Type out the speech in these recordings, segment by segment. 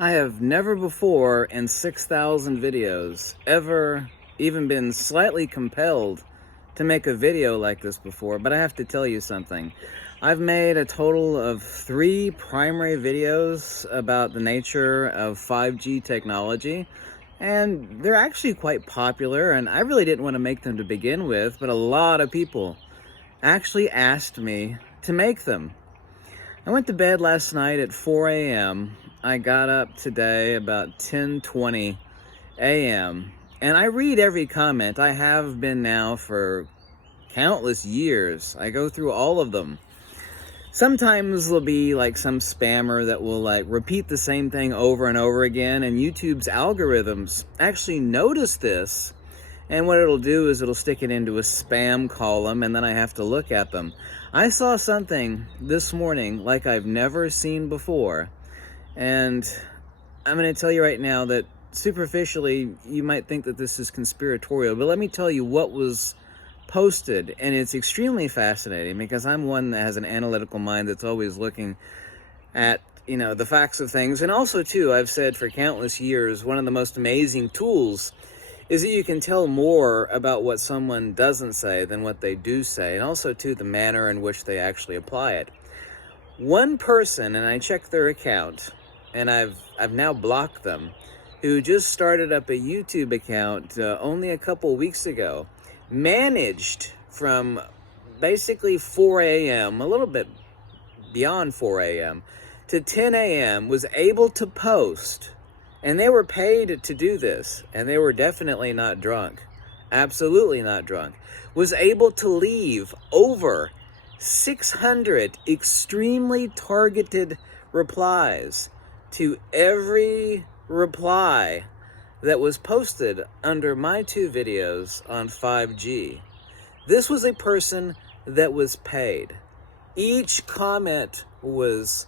I have never before in 6,000 videos ever even been slightly compelled to make a video like this before, but I have to tell you something. I've made a total of 3 primary videos about the nature of 5G technology, and they're actually quite popular, and I really didn't want to make them to begin with, but a lot of people actually asked me to make them. I went to bed last night at 4 a.m. I got up today about 10:20 a.m. and I read every comment. I have been now for countless years. I go through all of them. Sometimes there'll be like some spammer that will like repeat the same thing over and over again, and YouTube's algorithms actually notice this, and what it'll do is it'll stick it into a spam column, and then I have to look at them. I saw something this morning like I've never seen before, and I'm going to tell you right now that superficially you might think that this is conspiratorial, but let me tell you what was posted, and it's extremely fascinating because I'm one that has an analytical mind that's always looking at, the facts of things. And also, too, I've said for countless years, one of the most amazing tools is that you can tell more about what someone doesn't say than what they do say, and also, too, the manner in which they actually apply it. One person, and I checked their account, and I've now blocked them, who just started up a YouTube account only a couple weeks ago, managed from basically 4 a.m., a little bit beyond 4 a.m., to 10 a.m., was able to post, and they were paid to do this, and they were definitely not drunk, absolutely not drunk, was able to leave over 600 extremely targeted replies to every reply that was posted under my 2 videos on 5G. This was a person that was paid. Each comment was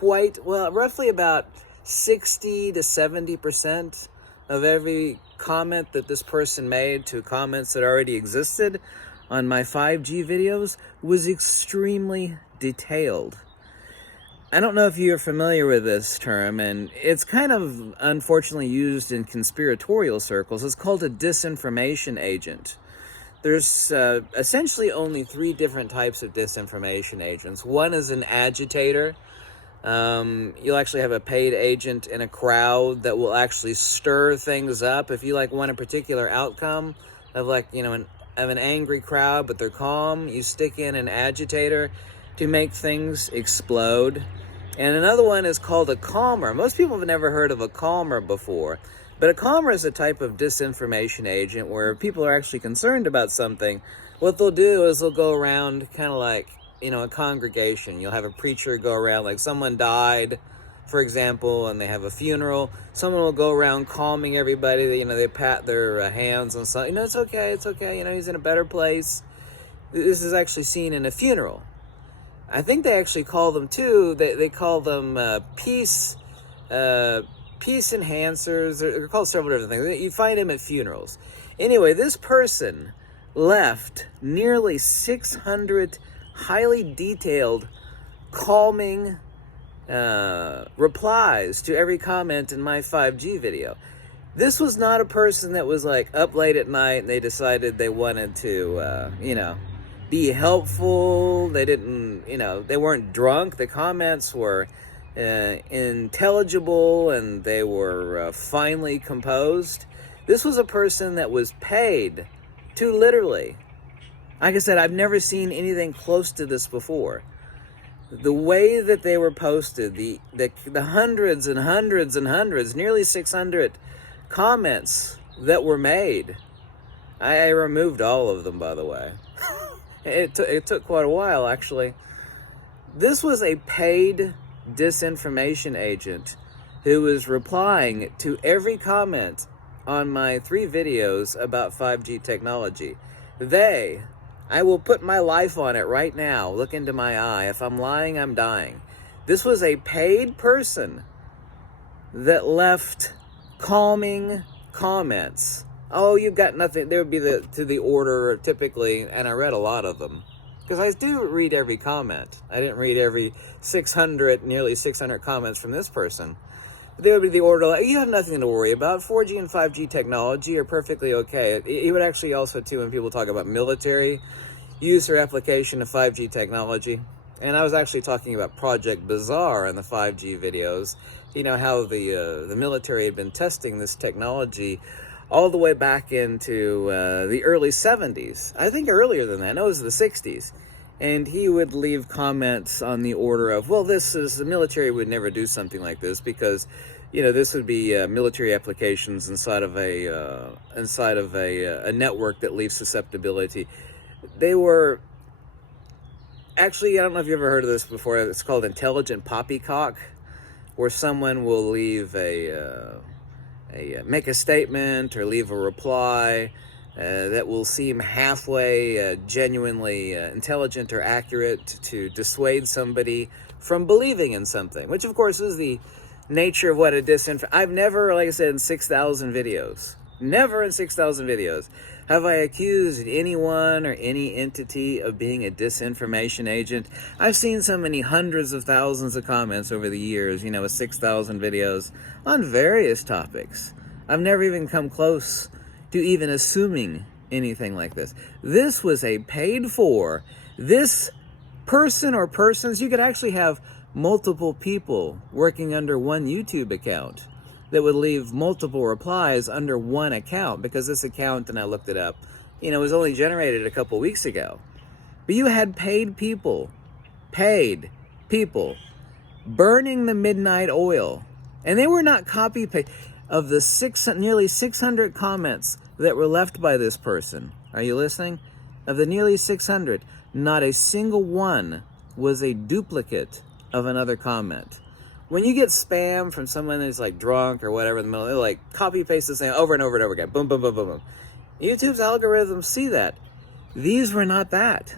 roughly about 60 to 70% of every comment that this person made to comments that already existed on my 5G videos was extremely detailed. I don't know if you're familiar with this term, and it's kind of unfortunately used in conspiratorial circles. It's called a disinformation agent. There's essentially only 3 different types of disinformation agents. One is an agitator. You'll actually have a paid agent in a crowd that will actually stir things up. If you want a particular outcome of an angry crowd, but they're calm, you stick in an agitator to make things explode. And another one is called a calmer. Most people have never heard of a calmer before, but a calmer is a type of disinformation agent where people are actually concerned about something. What they'll do is they'll go around kind of like, a congregation. You'll have a preacher go around, like someone died, for example, and they have a funeral. Someone will go around calming everybody. They pat their hands and stuff. It's okay, he's in a better place. This is actually seen in a funeral. I think they actually call them, too, they call them peace enhancers. They're called several different things. You find them at funerals. Anyway, this person left nearly 600 highly detailed, calming replies to every comment in my 5G video. This was not a person that was up late at night and they decided they wanted to, be helpful. They didn't, they weren't drunk. The comments were intelligible and they were finely composed. This was a person that was paid to literally, like I said, I've never seen anything close to this before. The way that they were posted, the hundreds and hundreds and hundreds, nearly 600 comments that were made. I removed all of them, by the way. It took quite a while, actually. This was a paid disinformation agent who was replying to every comment on my 3 videos about 5G technology. I will put my life on it right now. Look into my eye. If I'm lying, I'm dying. This was a paid person that left calming comments. Oh, you've got nothing. There would be to the order typically, and I read a lot of them. Because I do read every comment. I didn't read every nearly 600 comments from this person. They would be the order, like, you have nothing to worry about. 4G and 5G technology are perfectly okay. It would actually also, too, when people talk about military use or application of 5G technology. And I was actually talking about Project Bazaar in the 5G videos. You know, how the military had been testing this technology all the way back into the early 70s. I think earlier than that. No, it was the 60s. And he would leave comments on the order of, well, the military would never do something like this because, you know, this would be military applications inside of a network that leaves susceptibility. They were actually, I don't know if you've ever heard of this before. It's called intelligent poppycock, where someone will leave make a statement or leave a reply that will seem halfway genuinely intelligent or accurate to dissuade somebody from believing in something, which of course is the nature of what a I've never, like I said, in 6,000 videos, never in 6,000 videos have I accused anyone or any entity of being a disinformation agent. I've seen so many hundreds of thousands of comments over the years, you know, with 6,000 videos on various topics. I've never even come close to even assuming anything like this. This was a paid for. This person or persons, you could actually have multiple people working under one YouTube account that would leave multiple replies under one account, because this account, and I looked it up, you know, was only generated a couple weeks ago. But you had paid people burning the midnight oil. And they were not copy paste. Of the nearly 600 comments that were left by this person, are you listening? Of the nearly 600, not a single one was a duplicate of another comment. When you get spam from someone that's like drunk or whatever in the middle, they're like copy paste the same over and over and over again. Boom, boom, boom, boom, boom. YouTube's algorithms see that. These were not that.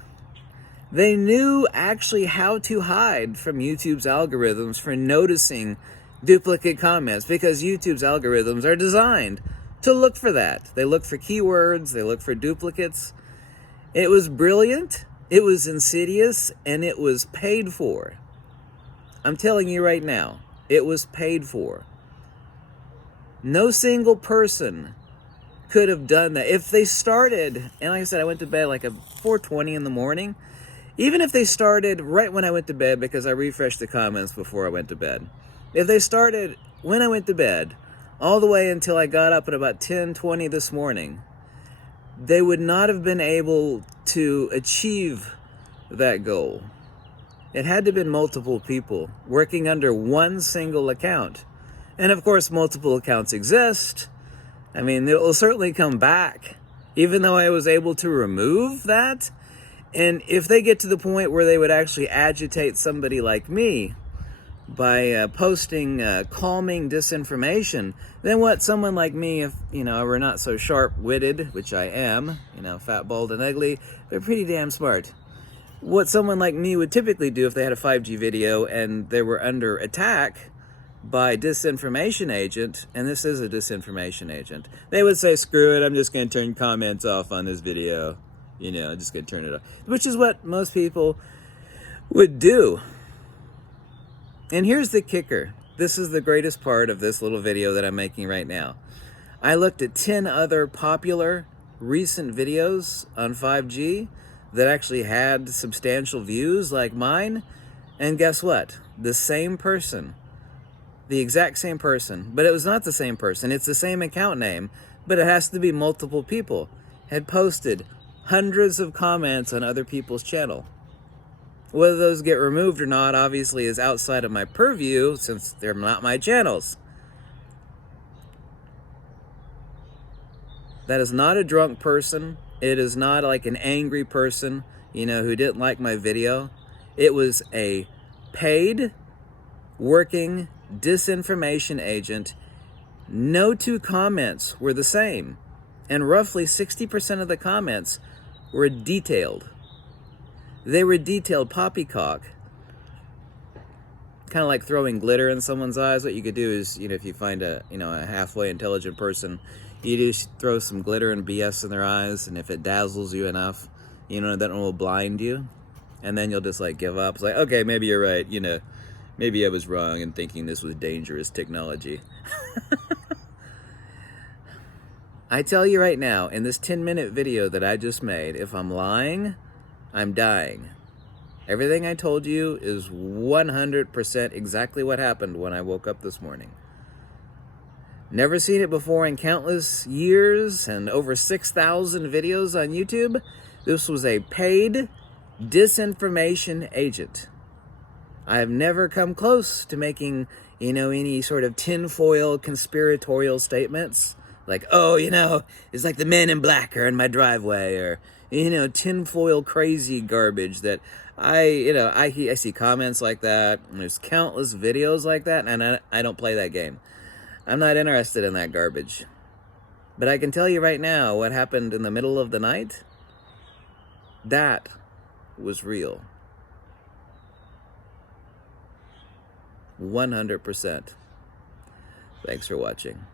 They knew actually how to hide from YouTube's algorithms for noticing duplicate comments, because YouTube's algorithms are designed to look for that. They look for keywords, they look for duplicates. It was brilliant, it was insidious, and it was paid for. I'm telling you right now, it was paid for. No single person could have done that. If they started, and like I said, I went to bed like at 4:20 in the morning. Even if they started right when I went to bed, because I refreshed the comments before I went to bed. If they started when I went to bed, all the way until I got up at about 10:20 this morning, they would not have been able to achieve that goal. It had to have been multiple people working under one single account. And of course, multiple accounts exist. I mean, it will certainly come back, even though I was able to remove that. And if they get to the point where they would actually agitate somebody like me by posting calming disinformation, then what someone like me, if, you know, we're not so sharp-witted, which I am, you know, fat, bald, and ugly, but pretty damn smart. What someone like me would typically do if they had a 5G video and they were under attack by disinformation agent, and this is a disinformation agent, they would say, screw it, I'm just going to turn comments off on this video. You know, I'm just going to turn it off. Which is what most people would do. And here's the kicker. This is the greatest part of this little video that I'm making right now. I looked at 10 other popular recent videos on 5G that actually had substantial views like mine. And guess what? The same person, the exact same person, but it was not the same person. It's the same account name, but it has to be multiple people, had posted hundreds of comments on other people's channel. Whether those get removed or not, obviously, is outside of my purview, since they're not my channels. That is not a drunk person. It is not like an angry person, you know, who didn't like my video. It was a paid, working disinformation agent. No two comments were the same. And roughly 60% of the comments were detailed. They were detailed poppycock. Kind of like throwing glitter in someone's eyes. What you could do is, you know, if you find a halfway intelligent person, you just throw some glitter and BS in their eyes, and if it dazzles you enough, you know, that will blind you. And then you'll just like give up. It's like, okay, maybe you're right, you know. Maybe I was wrong in thinking this was dangerous technology. I tell you right now, in this 10-minute video that I just made, if I'm lying, I'm dying. Everything I told you is 100% exactly what happened when I woke up this morning. Never seen it before in countless years and over 6,000 videos on YouTube. This was a paid disinformation agent. I have never come close to making, any sort of tinfoil conspiratorial statements. Like, oh, it's like the men in black are in my driveway, or, tinfoil crazy garbage that I see comments like that, and there's countless videos like that, and I don't play that game. I'm not interested in that garbage. But I can tell you right now what happened in the middle of the night. That was real. 100%. Thanks for watching.